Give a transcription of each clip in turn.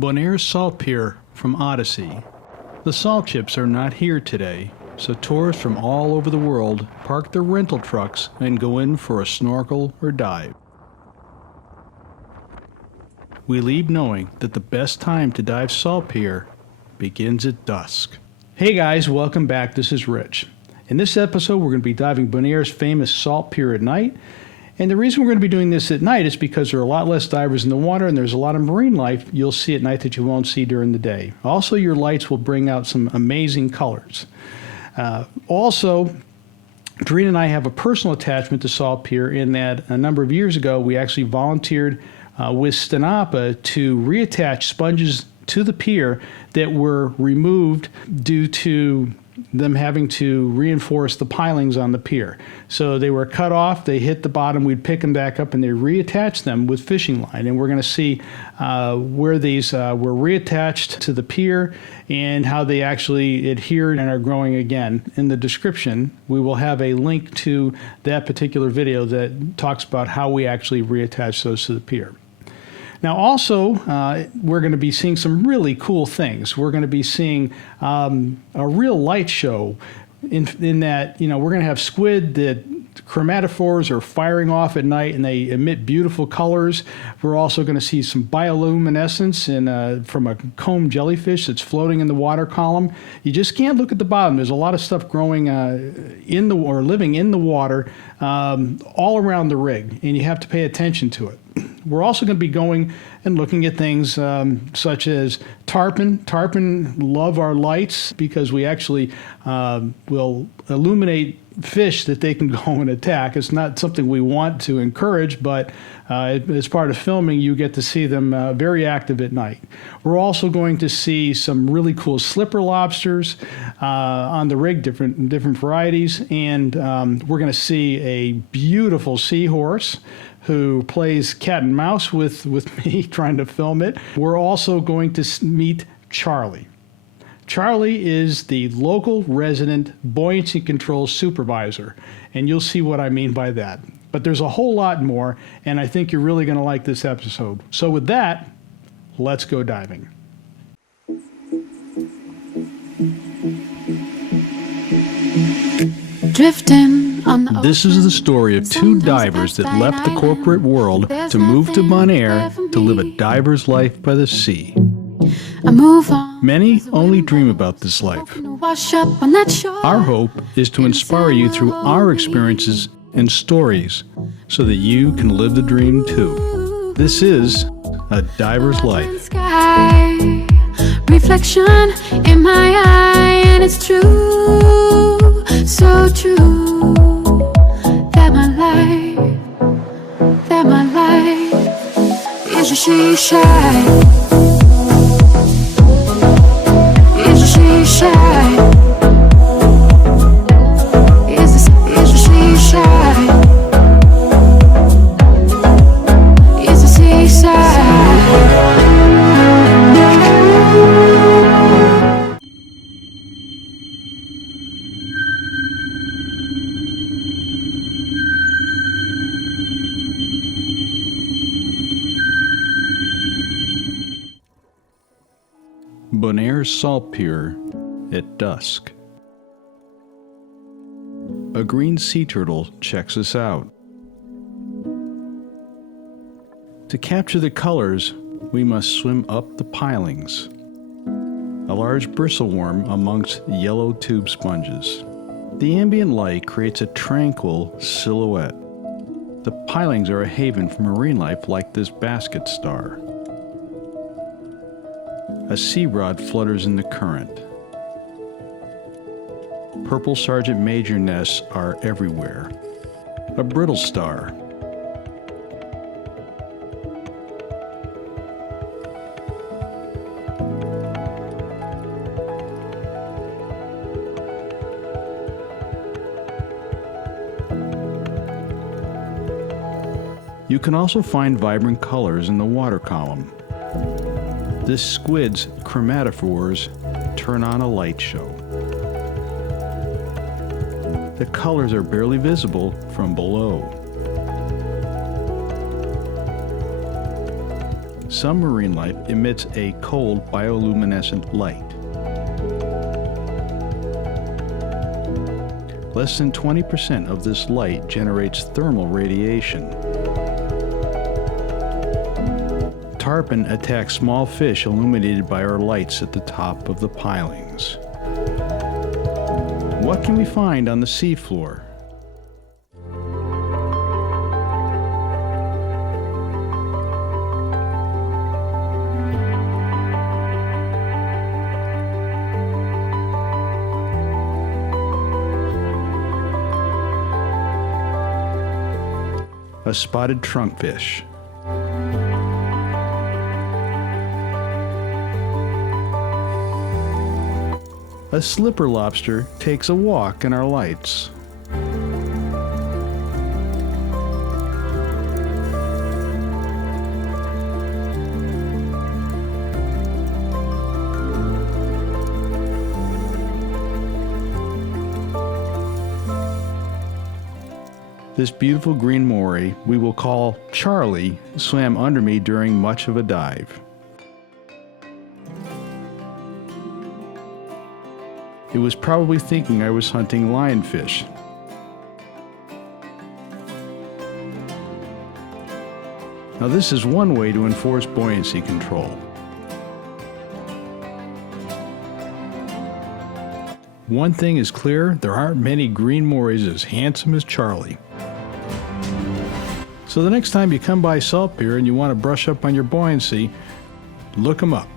Bonaire's Salt Pier from Odyssey. The salt chips are not here today, so tourists from all over the world park their rental trucks and go in for a snorkel or dive. We leave knowing that the best time to dive Salt Pier begins at dusk. Hey guys, welcome back. This is Rich. In this episode, we're going to be diving Bonaire's famous Salt Pier at night. And the reason we're going to be doing this at night is because there are a lot less divers in the water and there's a lot of marine life you'll see at night that you won't see during the day. Also, your lights will bring out some amazing colors. Also, Doreen and I have a personal attachment to Salt Pier in that a number of years ago we actually volunteered with Stanapa to reattach sponges to the pier that were removed due to them having to reinforce the pilings on the pier. So they were cut off, they hit the bottom, we'd pick them back up and they reattach them with fishing line. And we're going to see where these were reattached to the pier and how they actually adhered and are growing again. In the description, we will have a link to that particular video that talks about how we actually reattach those to the pier. Now also, we're going to be seeing some really cool things. We're going to be seeing a real light show in that, we're going to have squid that chromatophores are firing off at night and they emit beautiful colors. We're also going to see some bioluminescence from a comb jellyfish that's floating in the water column. You just can't look at the bottom. There's a lot of stuff growing living in the water all around the rig, and you have to pay attention to it. We're also going to be going and looking at things such as tarpon. Tarpon love our lights because we actually will illuminate fish that they can go and attack. It's not something we want to encourage, but as part of filming, you get to see them very active at night. We're also going to see some really cool slipper lobsters on the rig, different varieties, and we're going to see a beautiful seahorse who plays cat and mouse with me trying to film it. We're also going to meet Charlie. Charlie is the local resident buoyancy control supervisor, and you'll see what I mean by that. But there's a whole lot more, and I think you're really going to like this episode. So with that, let's go diving. This is the story of two divers that left the corporate world to move to Bonaire to live a diver's life by the sea. Many only dream about this life. Our hope is to inspire you through our experiences and stories so that you can live the dream too. This is a diver's life. Reflection in my eye, and it's true, so true, that my life is a she-side. Is a she-side. Is a she-side. Is a seaside. Bonaire's Salt Pier at dusk. A green sea turtle checks us out. To capture the colors, we must swim up the pilings. A large bristleworm amongst yellow tube sponges. The ambient light creates a tranquil silhouette. The pilings are a haven for marine life like this basket star. A sea rod flutters in the current. Purple sergeant major nests are everywhere. A brittle star. You can also find vibrant colors in the water column. This squid's chromatophores turn on a light show. The colors are barely visible from below. some marine life emits a cold bioluminescent light. Less than 20% of this light generates thermal radiation. Tarpon attack small fish illuminated by our lights at the top of the pilings. What can we find on the seafloor? A spotted trunkfish. A slipper lobster takes a walk in our lights. This beautiful green moray we will call Charlie swam under me during much of a dive. It was probably thinking I was hunting lionfish. Now this is one way to enforce buoyancy control. One thing is clear, there aren't many green morays as handsome as Charlie. So the next time you come by Salt Pier and you want to brush up on your buoyancy, look 'em up.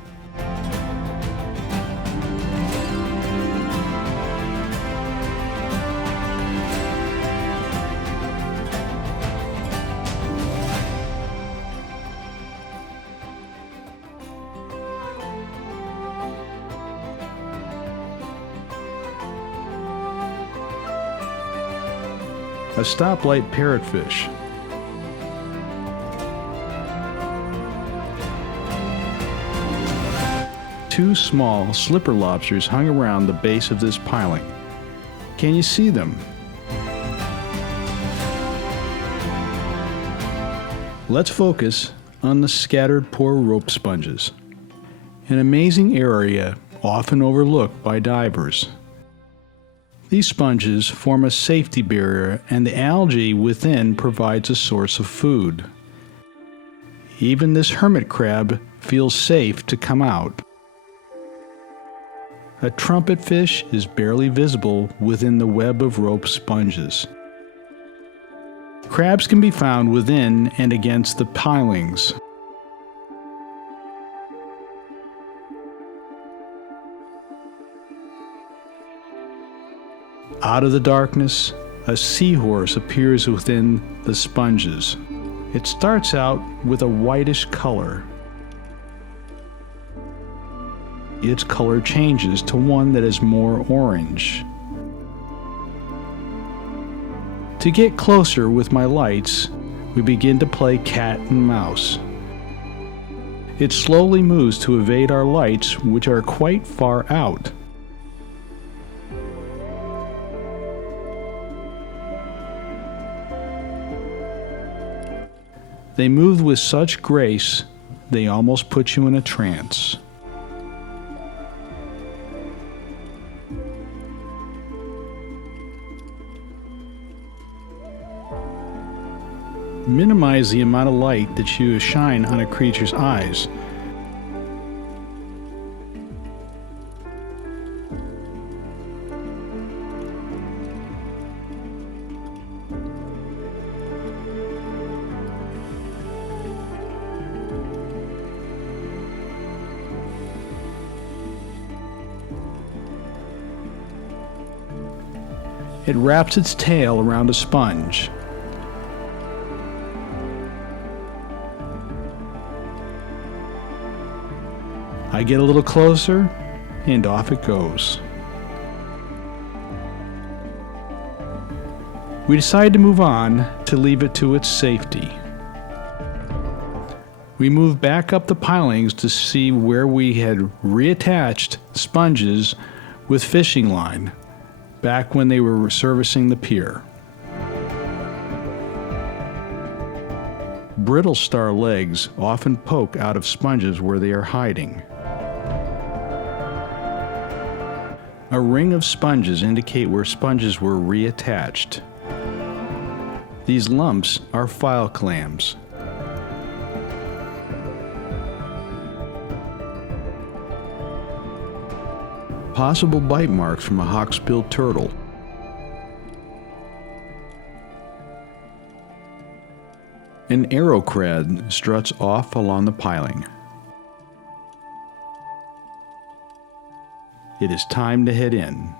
A stoplight parrotfish. Two small slipper lobsters hung around the base of this piling. Can you see them? Let's focus on the scattered Pore rope sponges, an amazing area often overlooked by divers. These sponges form a safety barrier, and the algae within provides a source of food. Even this hermit crab feels safe to come out. A trumpet fish is barely visible within the web of rope sponges. Crabs can be found within and against the pilings. Out of the darkness, a seahorse appears within the sponges. It starts out with a whitish color. Its color changes to one that is more orange. To get closer with my lights, we begin to play cat and mouse. It slowly moves to evade our lights, which are quite far out. They move with such grace, they almost put you in a trance. Minimize the amount of light that you shine on a creature's eyes. It wraps its tail around a sponge. I get a little closer, and off it goes. We decide to move on to leave it to its safety. We move back up the pilings to see where we had reattached sponges with fishing line back when they were servicing the pier. Brittle star legs often poke out of sponges where they are hiding. A ring of sponges indicate where sponges were reattached. These lumps are file clams. Possible bite marks from a hawksbill turtle. An arrowcrab struts off along the piling. It is time to head in.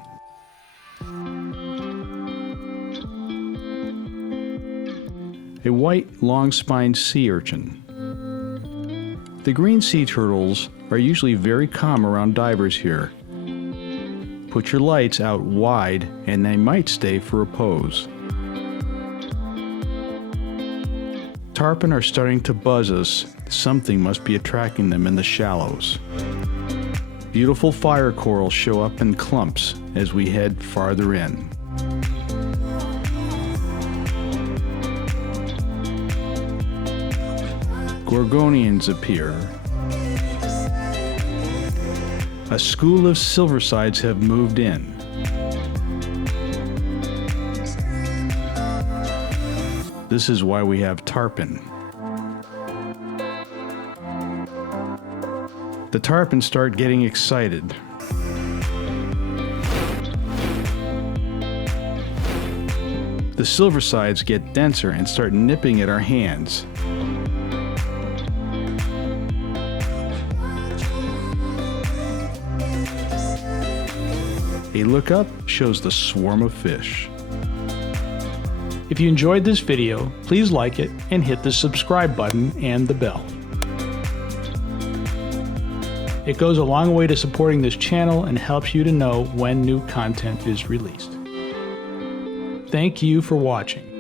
A white, long-spined sea urchin. The green sea turtles are usually very calm around divers here. Put your lights out wide and they might stay for a pose. Tarpon are starting to buzz us. Something must be attracting them in the shallows. Beautiful fire corals show up in clumps as we head farther in. Gorgonians appear. A school of silversides have moved in. This is why we have tarpon. The tarpon start getting excited. The silversides get denser and start nipping at our hands. A look up shows the swarm of fish. If you enjoyed this video, please like it and hit the subscribe button and the bell. It goes a long way to supporting this channel and helps you to know when new content is released. Thank you for watching.